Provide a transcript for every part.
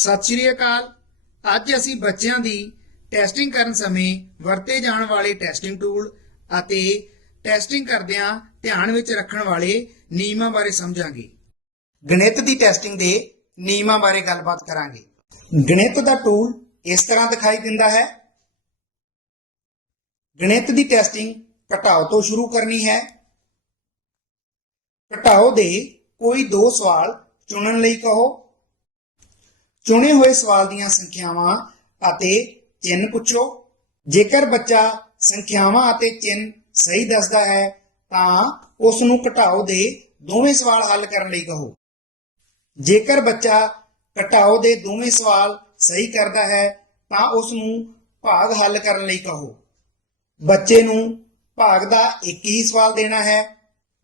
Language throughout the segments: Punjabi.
ਸਤਿ ਸ਼੍ਰੀ ਅਕਾਲ। ਅੱਜ ਅਸੀਂ ਬੱਚਿਆਂ ਦੀ ਟੈਸਟਿੰਗ ਕਰਨ ਸਮੇਂ ਵਰਤੇ ਜਾਣ ਵਾਲੇ ਟੈਸਟਿੰਗ ਟੂਲ ਅਤੇ ਟੈਸਟਿੰਗ ਕਰਦਿਆਂ ਧਿਆਨ ਵਿੱਚ ਰੱਖਣ ਵਾਲੇ ਨਿਯਮਾਂ ਬਾਰੇ ਸਮਝਾਂਗੇ। ਗਣਿਤ ਦੀ ਟੈਸਟਿੰਗ ਦੇ ਨਿਯਮਾਂ ਬਾਰੇ ਗੱਲਬਾਤ ਕਰਾਂਗੇ। ਗਣਿਤ ਦਾ ਟੂਲ ਇਸ ਤਰ੍ਹਾਂ ਦਿਖਾਈ ਦਿੰਦਾ ਹੈ। ਗਣਿਤ ਦੀ ਟੈਸਟਿੰਗ ਘਟਾਓ ਤੋਂ ਸ਼ੁਰੂ ਕਰਨੀ ਹੈ। ਘਟਾਓ ਦੇ ਕੋਈ ਦੋ ਸਵਾਲ ਚੁਣਨ ਲਈ ਕਹੋ। ਚੁਣੇ ਹੋਏ ਸਵਾਲ ਦੀਆਂ ਸੰਖਿਆਵਾਂ ਅਤੇ ਚਿੰਨ੍ਹ ਪੁੱਛੋ। ਜੇਕਰ ਬੱਚਾ ਸੰਖਿਆਵਾਂ ਅਤੇ ਚਿੰਨ੍ਹ ਸਹੀ ਦੱਸਦਾ ਹੈ, ਤਾਂ ਉਸ ਨੂੰ ਘਟਾਓ ਦੇ ਦੋਵੇਂ ਸਵਾਲ ਹੱਲ ਕਰਨ ਲਈ ਕਹੋ। ਜੇਕਰ ਬੱਚਾ ਘਟਾਓ ਦੇ ਦੋਵੇਂ ਸਵਾਲ ਸਹੀ ਕਰਦਾ ਹੈ, ਤਾਂ ਉਸ ਨੂੰ ਭਾਗ ਹੱਲ ਕਰਨ ਲਈ ਕਹੋ। ਬੱਚੇ ਨੂੰ ਭਾਗ ਦਾ ਇੱਕ ਹੀ ਸਵਾਲ ਦੇਣਾ ਹੈ।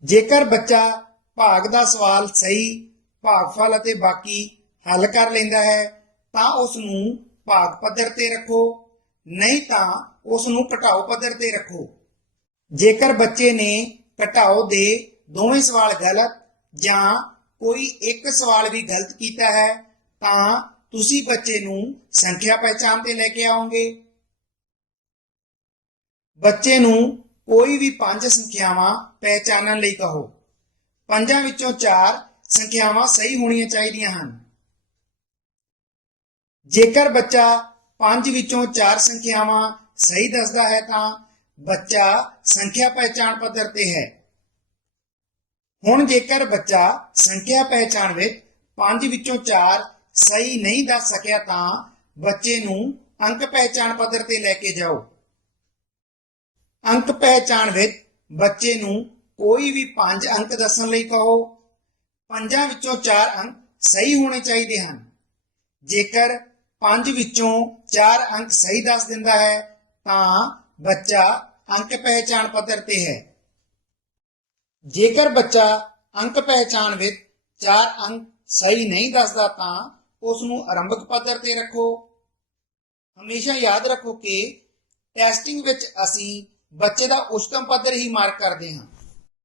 ਜੇਕਰ ਬੱਚਾ ਭਾਗ ਦਾ ਸਵਾਲ ਸਹੀ, ਭਾਗਫਲ ਅਤੇ ਬਾਕੀ ਹੱਲ ਕਰ ਲੈਂਦਾ ਹੈ, ਤਾਂ ਉਸ ਨੂੰ ਭਾਗ ਪੱਧਰ ਤੇ ਰੱਖੋ, ਨਹੀਂ ਤਾਂ ਉਸ ਨੂੰ ਘਟਾਓ ਪੱਧਰ ਤੇ ਰੱਖੋ। ਜੇਕਰ ਬੱਚੇ ਨੇ ਘਟਾਓ ਦੇ ਦੋਵੇਂ ਸਵਾਲ ਗਲਤ ਜਾਂ ਕੋਈ ਇੱਕ ਸਵਾਲ ਵੀ ਗਲਤ ਕੀਤਾ ਹੈ, ਤਾਂ ਤੁਸੀਂ ਬੱਚੇ ਨੂੰ ਸੰਖਿਆ ਪਹਿਚਾਨ ਤੇ ਲੈ ਕੇ ਆਓਗੇ। ਬੱਚੇ ਨੂੰ ਕੋਈ ਵੀ ਪੰਜ ਸੰਖਿਆਵਾਂ ਪਹਿਚਾਨਣ ਲਈ ਕਹੋ। ਪੰਜਾਂ ਵਿੱਚੋਂ ਚਾਰ ਸੰਖਿਆਵਾਂ ਸਹੀ ਹੋਣੀਆਂ ਚਾਹੀਦੀਆਂ ਹਨ। ਜੇਕਰ ਬੱਚਾ ਪੰਜ ਵਿੱਚੋਂ ਚਾਰ ਸੰਖਿਆਵਾਂ ਸਹੀ ਦੱਸਦਾ ਹੈ ਤਾਂ ਬੱਚਾ ਸੰਖਿਆ ਪਹਿਚਾਣ ਪੱਧਰ ਤੇ ਹੈ। ਹੁਣ ਜੇਕਰ ਬੱਚਾ ਸੰਖਿਆ ਪਹਿਚਾਨ ਵਿੱਚ ਪੰਜ ਵਿੱਚੋਂ ਚਾਰ ਸਹੀ ਨਹੀਂ ਦੱਸ ਸਕਿਆ ਤਾਂ ਬੱਚੇ ਨੂੰ ਅੰਕ ਪਹਿਚਾਣ ਪੱਧਰ ਤੇ ਲੈ ਕੇ ਜਾਓ। ਅੰਕ ਪਹਿਚਾਣ ਵਿੱਚ ਬੱਚੇ ਨੂੰ ਕੋਈ ਵੀ 5 ਅੰਕ ਦੱਸਣ ਲਈ ਕਹੋ। ਪੰਜਾਂ ਵਿੱਚੋਂ 4 ਅੰਕ ਸਹੀ ਹੋਣੇ ਚਾਹੀਦੇ ਹਨ। ਜੇਕਰ 5 ਵਿੱਚੋਂ 4 ਅੰਕ ਸਹੀ ਦੱਸ ਦਿੰਦਾ ਹੈ, ਤਾਂ ਬੱਚਾ ਅੰਕ ਪਹਿਚਾਣ ਪੱਧਰ ਤੇ ਹੈ। ਜੇਕਰ ਬੱਚਾ ਅੰਕ ਪਹਿਚਾਣ ਵਿੱਚ 4 ਅੰਕ ਸਹੀ ਨਹੀਂ ਦੱਸਦਾ, ਤਾਂ ਉਸ ਨੂੰ ਆਰੰਭਕ ਪੱਧਰ ਤੇ ਰੱਖੋ। ਹਮੇਸ਼ਾ ਯਾਦ ਰੱਖੋ ਕਿ ਟੈਸਟਿੰਗ ਵਿੱਚ ਅਸੀਂ ਬੱਚੇ ਦਾ ਉਚਤਮ ਪੱਧਰ ਹੀ ਮਾਰਕ ਕਰਦੇ ਹਾਂ।